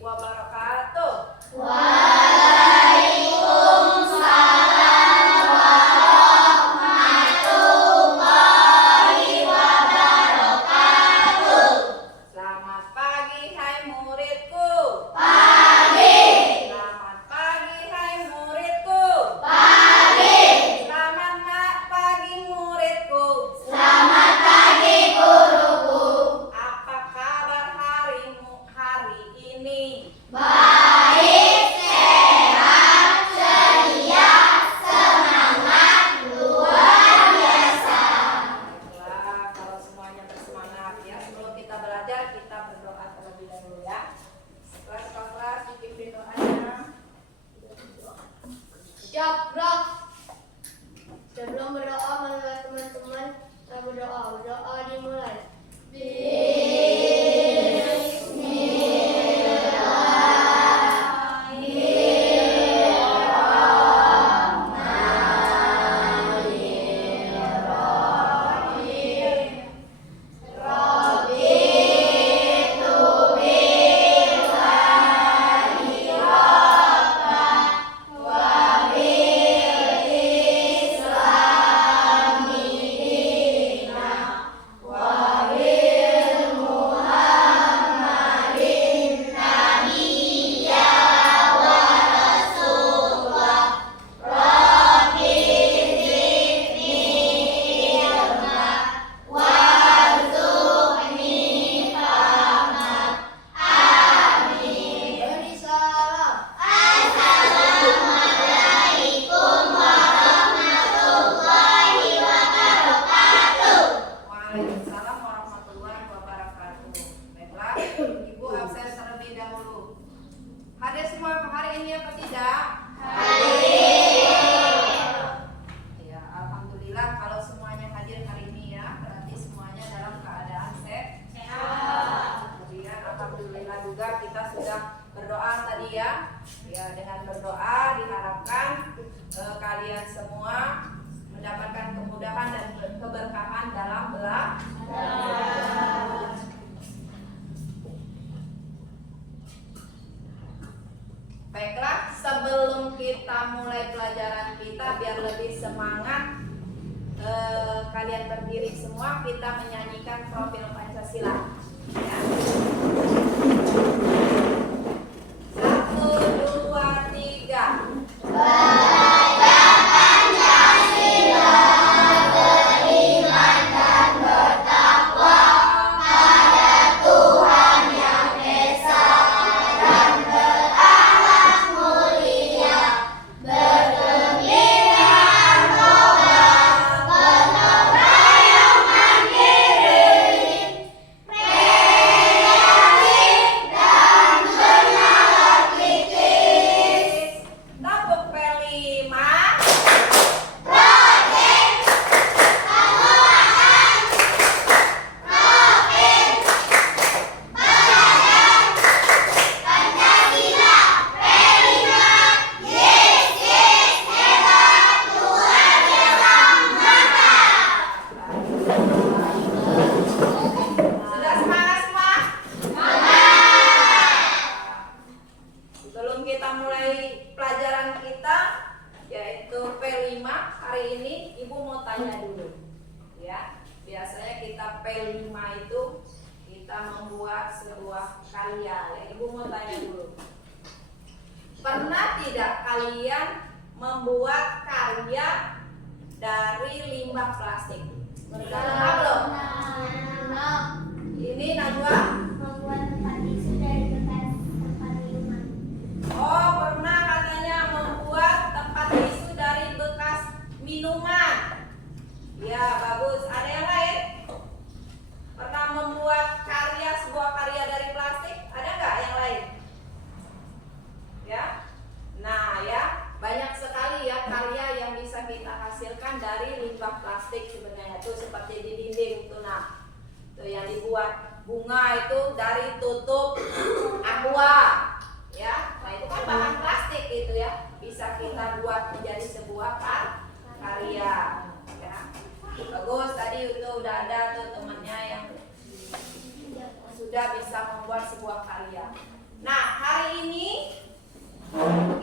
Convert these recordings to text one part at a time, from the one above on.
wabarakatuh. Waalaikumsalam warahmatullahi wabarakatuh. Selamat pagi hai muridku. Pagi. Selamat pagi hai muridku. Pagi. Selamat pagi muridku. Selamat pagi guruku. Apa kabar harimu hari ini? Baik, sehat, ceria, semangat, luar biasa. Baiklah, kalau semuanya bersemangat ya. Sebelum kita belajar, kita berdoa terlebih dahulu ya. Kelas dipimpin doanya. Siap, bro. Sebelum berdoa, marilah teman-teman kita berdoa dimulai. Beri salam. Assalamualaikum warahmatullahi wabarakatuh. Waalaikumsalam warahmatullahi wabarakatuh. Baiklah, Ibu absen terlebih dahulu. Hadir semua hari ini apa tidak? Ya, alhamdulillah kalau semuanya hadir hari ini ya, berarti semuanya dalam keadaan sehat. Kemudian alhamdulillah juga kita sudah berdoa tadi ya. Ya, dengan berdoa diharapkan kalian semua mendapatkan kemudahan dan keberkahan dalam belajar. Baiklah, sebelum kita mulai pelajaran kita biar lebih semangat, kalian berdiri semua, kita menyanyikan profil Pancasila. Ya. 1, 2, 3. Belajar Pancasila, beriman dan bertakwa pada Tuhan Yang Esa dan berakhlak mulia, bergembira tobat, gotong royong mandiri, kreatif dan bernalar kritis. Tepuk pelima. Project penguatan profil pelajar Pancasila Prima. Yes, yes, hebat, luar biasa, mantap. Sudah semangat semua? Semangat. Sebelum kita mulai pelajaran kita yaitu P5 hari ini, Ibu mau tanya dulu. Ya, biasanya kita P5 itu kita membuat sebuah karya. Ya, Ibu mau tanya dulu. Pernah tidak kalian membuat karya dari limbah plastik? Pernah belum? Ini Najwa? Membuat tempat tisu dari bekas tempat minuman. Oh, pernah katanya membuat tempat tisu dari bekas minuman. Ya, bagus. Ada yang lain? Pernah membuat sebuah karya dari plastik? Ada nggak yang lain? Ya. Nah, ya, banyak sekali ya karya yang bisa kita hasilkan dari limbah plastik sebenarnya. Tuh seperti di dinding tuh, nah. Tuh yang dibuat bunga itu dari tutup aqua. Ya, nah itu kan bahan plastik gitu ya, bisa kita buat menjadi sebuah karya. Ya, bagus. Tadi itu udah ada tuh temannya yang sudah bisa membuat sebuah karya. Nah, hari ini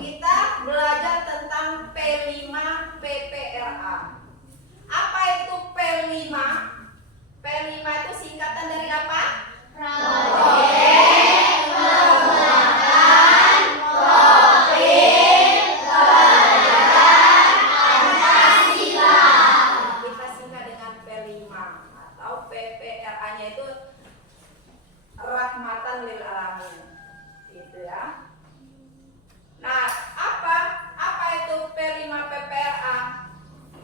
kita belajar tentang P5 PPRA. Apa itu P5? P5 itu singkatan dari apa? Proyek Pengembangan Profil Pelajaran Pancasila. Kita singkat dengan P5 atau PPRA-nya itu Rahmatan lil Alamin. Gitu ya. Nah, apa itu P5 PPRA?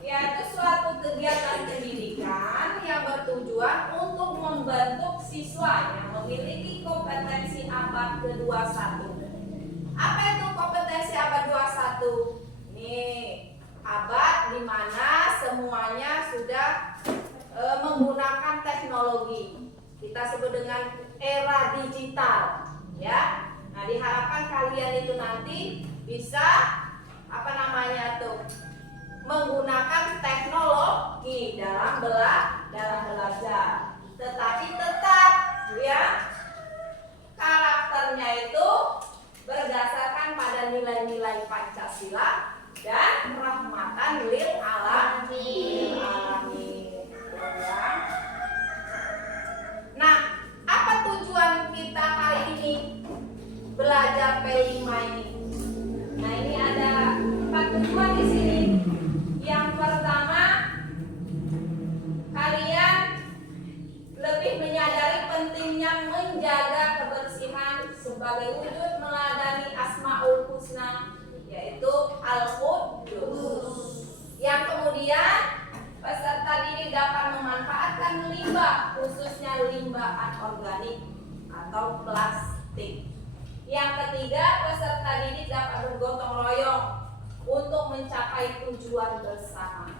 Yaitu suatu kegiatan pendidikan yang bertujuan untuk membentuk siswa yang memiliki kompetensi abad ke-21. Apa itu kompetensi abad 21? Nih, abad di mana semuanya sudah menggunakan teknologi. Kita sebut dengan era digital, ya. Nah, diharapkan kalian itu nanti bisa menggunakan teknologi dalam belajar. Tetapi tetap ya karakternya itu berdasarkan pada nilai-nilai Pancasila dan rahmatan lil alamin. Ya. Nah, apa tujuan kita hari ini belajar P5 ini? Nah, ini ada 4 tujuan di sini. Yang pertama, kalian lebih menyadari pentingnya menjaga kebersihan sebagai wujud meladani Asmaul Husna, yaitu Al-Quddus. Yang kemudian, peserta didik dapat memanfaatkan limbah, khususnya limbah anorganik atau plastik. Yang ketiga, peserta didik dapat bergotong royong untuk mencapai tujuan bersama.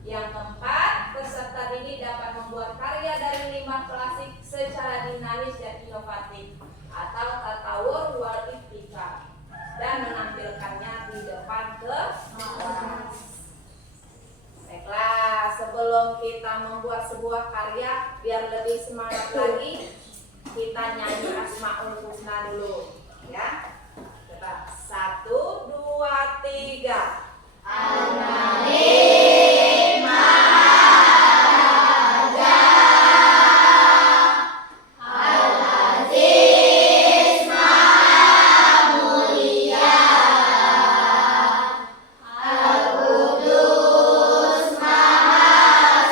Yang keempat, peserta didik dapat membuat karya dari limbah plastik secara dinamis dan inovatif atau tatawur wal ibtikar dan menampilkannya di depan kelas. Baiklah, sebelum kita membuat sebuah karya biar lebih semangat lagi, kita nyanyi Asmaul Husna dulu, ya. Coba 1, 2, 3. Al-Malik Maharaja, Al-Aziz Maha Mulia, Al-Qudus Maha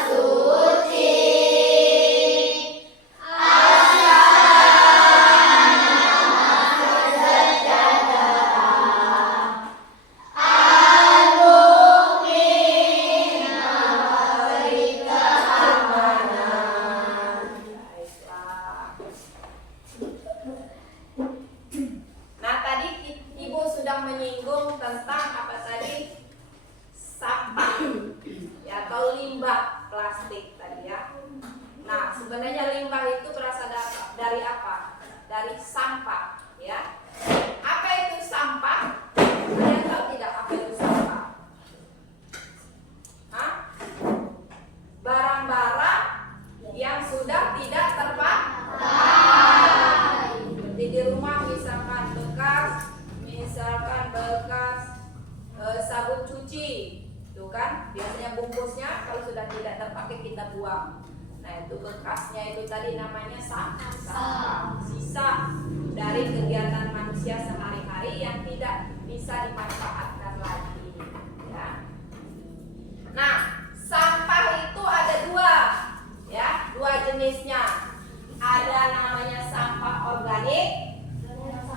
Suci, Nah, tadi Ibu sudah menyinggung tentang apa tadi? Sampah ya, atau limbah plastik tadi ya. Nah, sebenarnya limbah itu berasal dari apa? Dari sampah ya. Apa itu sampah? Kalian tahu tidak apa itu sampah? Hah? Barang-barang yang sudah tidak terpakai. Seperti di rumah misalkan bekas sabun cuci, itu kan biasanya bungkusnya kalau sudah tidak terpakai kita buang. Nah, itu bekasnya itu tadi namanya sampah, sisa dari kegiatan manusia sehari-hari yang tidak bisa dimanfaatkan lagi, ya. Nah, sampah itu ada dua jenisnya. Ada namanya sampah organik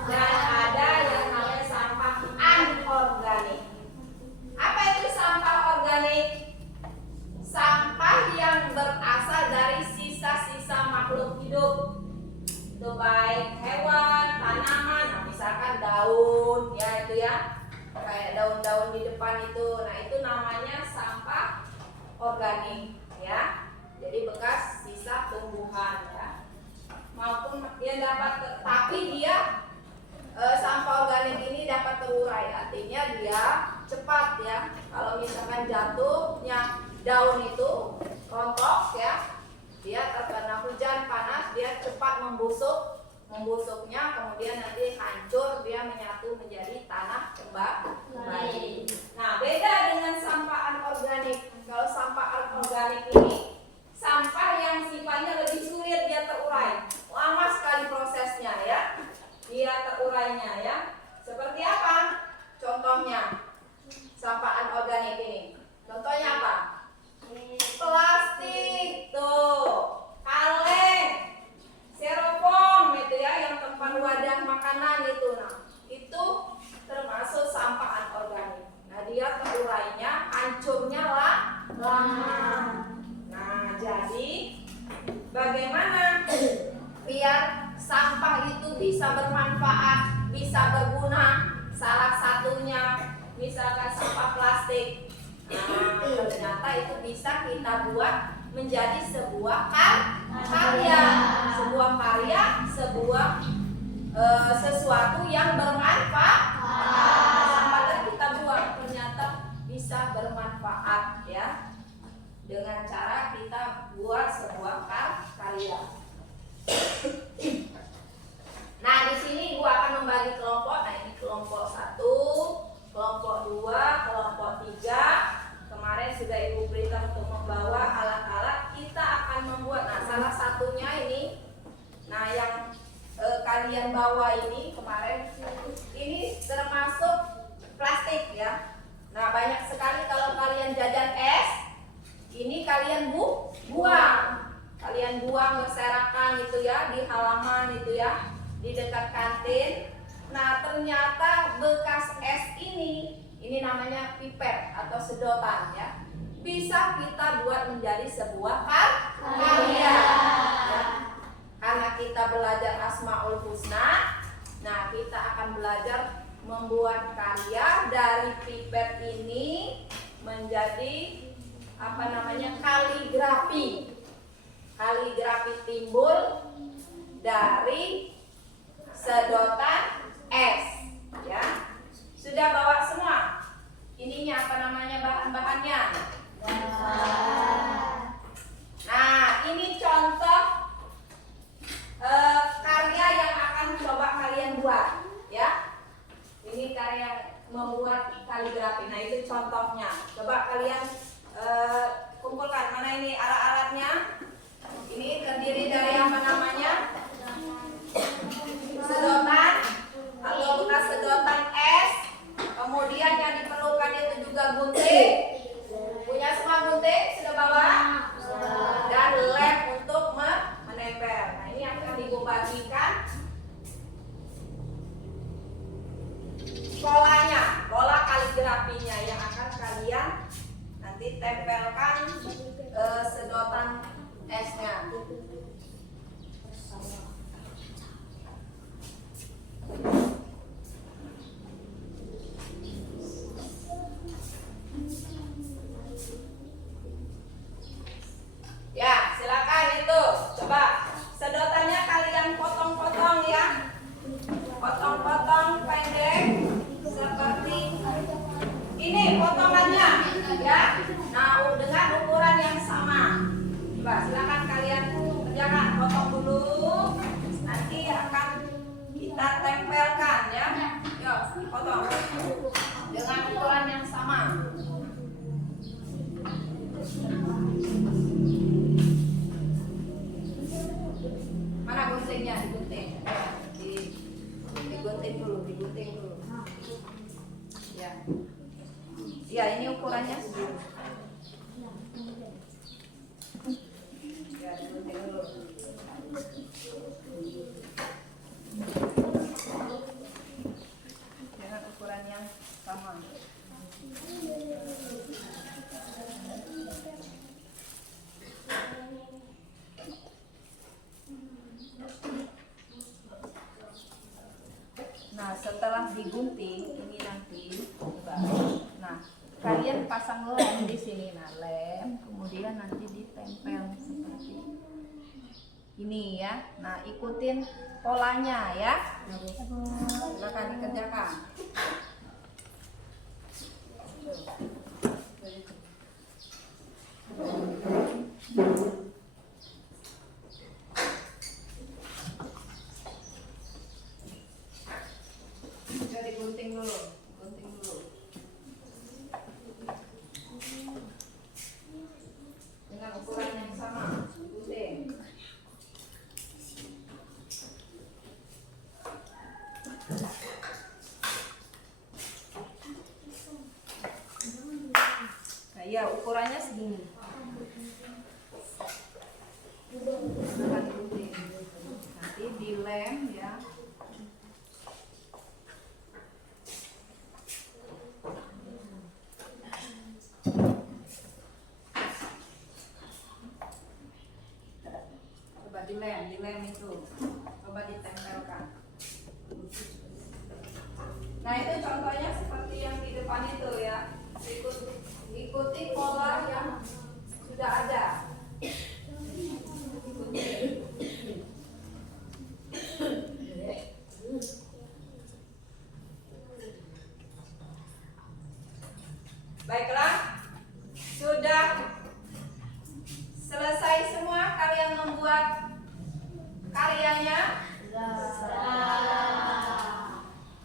dan ada yang namanya sampah anorganik. Apa itu sampah organik? Sampah yang berasal dari sisa-sisa makhluk hidup. Itu baik hewan, tanaman, nah misalkan daun, ya itu ya. Kayak daun-daun di depan itu. Nah, itu namanya sampah organik, ya. Jadi bekas sisa tumbuhan, ya. Maupun dia dapat, tapi dia sampah organik ini dapat terurai, artinya dia cepat ya. Kalau misalkan jatuhnya daun itu rontok ya, dia terkena hujan panas, dia cepat membusuk membusuknya, kemudian nanti hancur, dia menyatu menjadi tanah kembali. Nah, beda dengan sampah anorganik. Kalau sampah anorganik ini sampah yang sifatnya lebih sulit dia terurai, lama sekali prosesnya ya, dia terurainya ya. Seperti apa? Contohnya sampah anorganik ini. Contohnya apa? Plastik tuh, kaleng, styrofoam itu ya, yang tempat wadah makanan itu. Nah, itu termasuk sampah anorganik. Nah, dia terurainya, hancurnya lama. Nah, jadi bagaimana biar sampah itu bisa bermanfaat, bisa berguna? Salah satunya misalkan sampah plastik. Nah, ternyata itu bisa kita buat menjadi sebuah karya, sesuatu yang bermanfaat. Sampah yang kita buat ternyata bisa bermanfaat ya, dengan cara kita buat sebuah karya. Nah, di sini Ibu akan membagi kelompok. Nah, ini kelompok 1, kelompok 2, kelompok 3. Kemarin sudah Ibu beritahu untuk membawa alat-alat. Kita akan membuat. Nah, salah satunya ini. Nah, yang kalian bawa ini kemarin ini termasuk plastik ya. Nah, banyak sekali kalau kalian jajan es, ini kalian buang. Kalian buang berserakan gitu ya, di halaman itu ya, di dekat kantin. Nah, ternyata bekas es ini namanya pipet atau sedotan ya, bisa kita buat menjadi sebuah karya ya. Karena kita belajar Asmaul Husna, nah kita akan belajar membuat karya dari pipet ini menjadi apa namanya, kaligrafi. Kaligrafi timbul dari sedotan es ya. Sudah bawa semua ininya, apa namanya, bahan-bahannya. Nah, ini contoh karya yang akan coba kalian buat ya. Ini karya membuat kaligrafi. Nah, itu contohnya. Coba kalian kumpulkan. Mana ini alat-alatnya? Ini terdiri dari apa namanya? Sedotan atau bekas sedotan es. Kemudian yang diperlukan itu juga gunting. Punya semua gunting? Sudah bawa? Dan lem untuk menempel. Nah, ini akan Ibu bagikan polanya, pola kaligrafinya yang akan kalian nanti tempelkan sedotan esnya. Ya, silakan itu. Coba sedotannya kalian potong-potong ya. Potong-potong pendek seperti ini potongannya ya. Nah, dengan ukuran yang sama. Coba silakan kalian kerjakan, potong dulu. Nanti akan kita tempelkan ya. Yuk, potong dengan ukuran yang sama. Mana guntingnya? Digunting. Digunting dulu. Ya. Ya, ini ukurannya segini. Ya, digunting dulu. Dengan ukuran yang sama. Nah, setelah digunting ini nanti, nah kalian pasang lem di sini. Nah, lem, kemudian nanti ditempel seperti ini ya. Nah, ikutin polanya ya. Silakan dikerjakan. Ya, ukurannya segini. Nanti dilem ya. Coba dilem itu. Coba ditempelkan. Nah, itu contohnya seperti yang di depan itu ya. Ikuti pola yang sudah ada. Baiklah, sudah selesai semua kalian membuat karyanya.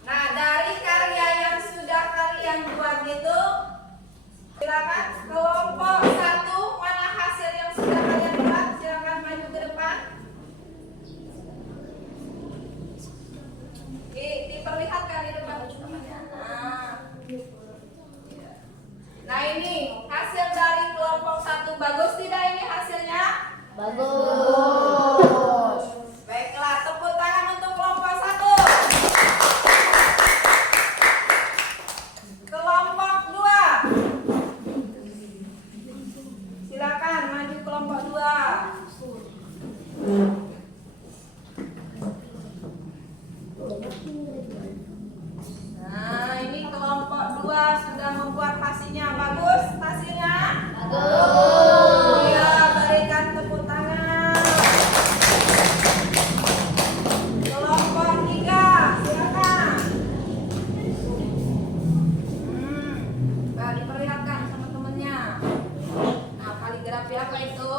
Nah, dari karya yang sudah kalian buat itu, silakan kelompok 1, mana hasil yang sudah kalian buat? Silakan maju ke depan. Diperlihatkan di depan teman-teman. Nah, ini hasil dari kelompok 1. Bagus tidak ini hasilnya? Bagus. Baiklah, tepuk tangan untuk kelompok 1. Kelompok 2. Silakan maju kelompok 2. Nah, ini kelompok 2 sudah membuat hasilnya. Bagus hasilnya? Bagus. Ya, berikan tepuk tangan. Kelompok 3, silakan. Diperlihatkan teman-temannya. Nah, kaligrafi apa itu?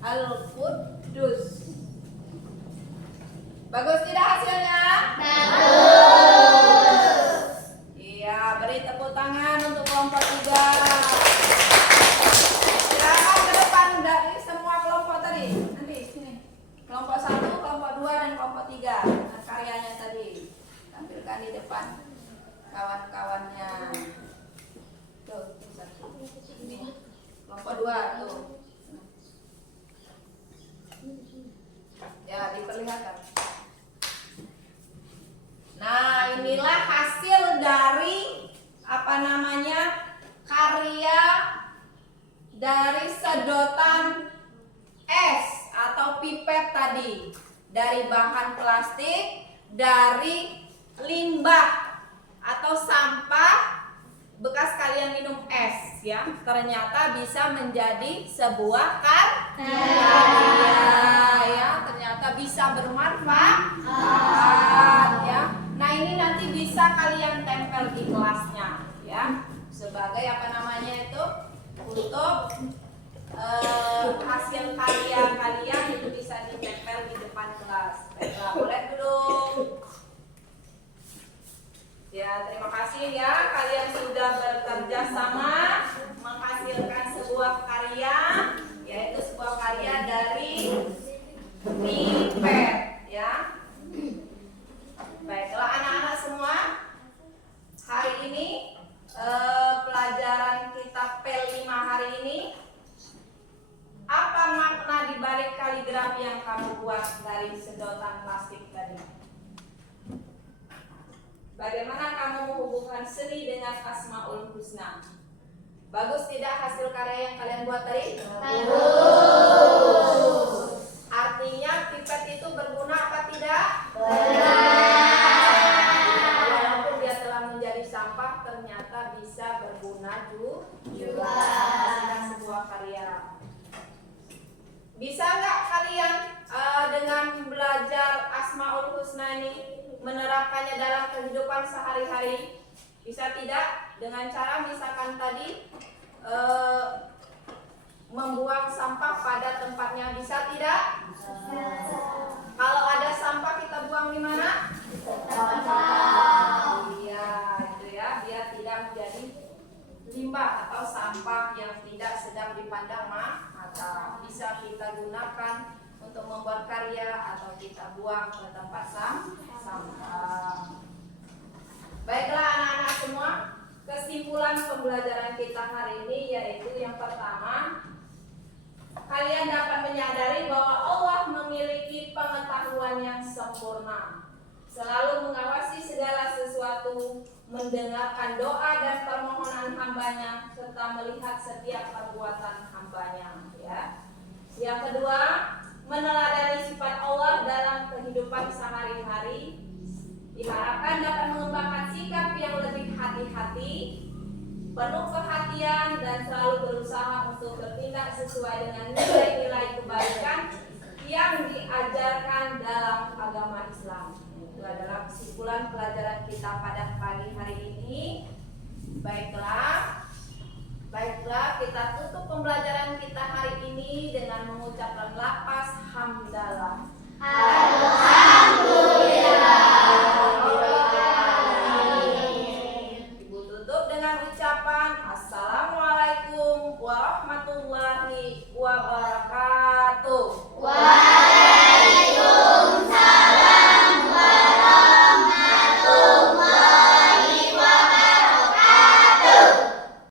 Al-Quddus. Bagus tidak hasilnya? Iya, beri tepuk tangan untuk kelompok 3. Silakan ke depan dari semua kelompok tadi. Nanti sini. Kelompok 1, kelompok 2 dan kelompok 3. Nah, karyanya tadi. Tampilkan di depan kawan-kawannya. Tuh, satu. Ini. Kelompok 2 tuh. Ya, diperlihatkan. Nah, inilah hasil dari karya dari sedotan es atau pipet tadi, dari bahan plastik, dari limbah atau sampah bekas kalian minum es ya, ternyata bisa menjadi sebuah karya ya, ternyata bisa bermanfaat ya. Nah, ini nanti bisa kalian tempel di kelasnya ya, sebagai untuk hasil karya kalian itu bisa ditempel di depan kelas. Baiklah, boleh duduk. Ya, terima kasih ya, kalian sudah bekerja sama menghasilkan sebuah karya, yaitu sebuah karya dari pipet ya. Baiklah anak-anak semua, hari ini pelajaran kita P5 hari ini, apa makna dibalik kaligrafi yang kamu buat dari sedotan plastik tadi? Bagaimana kamu menghubungkan seni dengan Asmaul Husna? Bagus tidak hasil karya yang kalian buat tadi? Bagus. Artinya pipet itu berguna apa tidak? Walaupun dia telah menjadi sampah, ternyata bisa berguna juga. Menghasilkan sebuah karya. Bisa nggak kalian dengan belajar Asmaul Husna ini menerapkannya dalam kehidupan sehari-hari? Bisa tidak? Dengan cara misalkan tadi membuang sampah pada tempatnya, bisa tidak? Kalau ada sampah kita buang di mana? Iya, itu ya, biar tidak menjadi limbah atau sampah yang tidak sedang dipandang mata. Bisa kita gunakan untuk membuat karya atau kita buang ke tempat sampah. Baiklah anak-anak semua, kesimpulan pembelajaran kita hari ini yaitu yang pertama, kalian dapat menyadari bahwa Allah memiliki pengetahuan yang sempurna, selalu mengawasi segala sesuatu, mendengarkan doa dan permohonan hambanya, serta melihat setiap perbuatan hambanya. Ya. Yang kedua, meneladani sifat Allah dalam kehidupan sehari-hari, diharapkan dapat mengembangkan sikap yang lebih hati-hati, penuh perhatian, dan selalu berusaha untuk bertindak sesuai dengan nilai-nilai kebaikan yang diajarkan dalam agama Islam. Itu adalah kesimpulan pelajaran kita pada pagi hari ini. Baiklah, kita tutup pembelajaran kita hari ini dengan mengucapkan lafaz hamdalah.